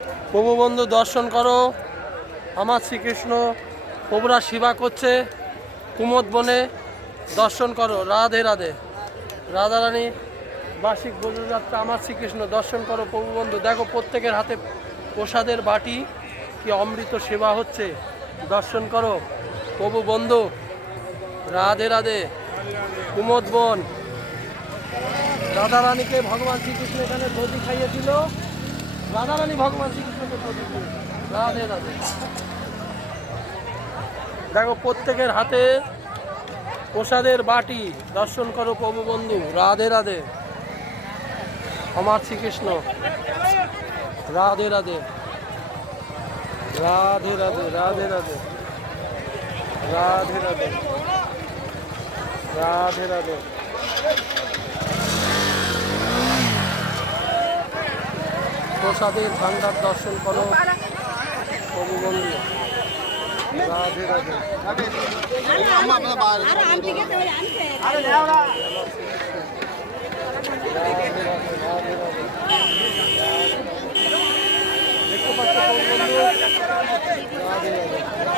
প্রভু বন্ধু দর্শন করো, আমার শ্রীকৃষ্ণ প্রভুরা সেবা করছে কুমোদ বনে। দর্শন করো, রাধে রাধে। রাধারানী বার্ষিক বোঝযাত্রা আমার শ্রীকৃষ্ণ দর্শন করো প্রভু বন্ধু। দেখো প্রত্যেকের হাতে প্রসাদের বাটি, কি অমৃত সেবা হচ্ছে। দর্শন করো প্রভু বন্ধু, রাধে রাধে। কুমোদ বন, রাধারানীকে ভগবান শ্রীকৃষ্ণ এখানে দধি খাইয়েছিল। রাধারানী ভগবান শ্রীকৃষ্ণকে দধি খাইয়েছিল। রাধে রাধে। দেখো প্রত্যেকের হাতে প্রসাদের বাটি। দর্শন করো প্রভু বন্ধু, রাধে রাধে। আমার শ্রীকৃষ্ণ, রাধে রাধে। রাধে রাধে, রাধে রাধে, রাধে রাধে, রাধে রাধে। প্রসাদের ভান্ডার দর্শন করো প্রভু বন্ধু, রাধে রাধে। দেখতে পাচ্ছ প্রভু বন্ধু, রাধে রাধে।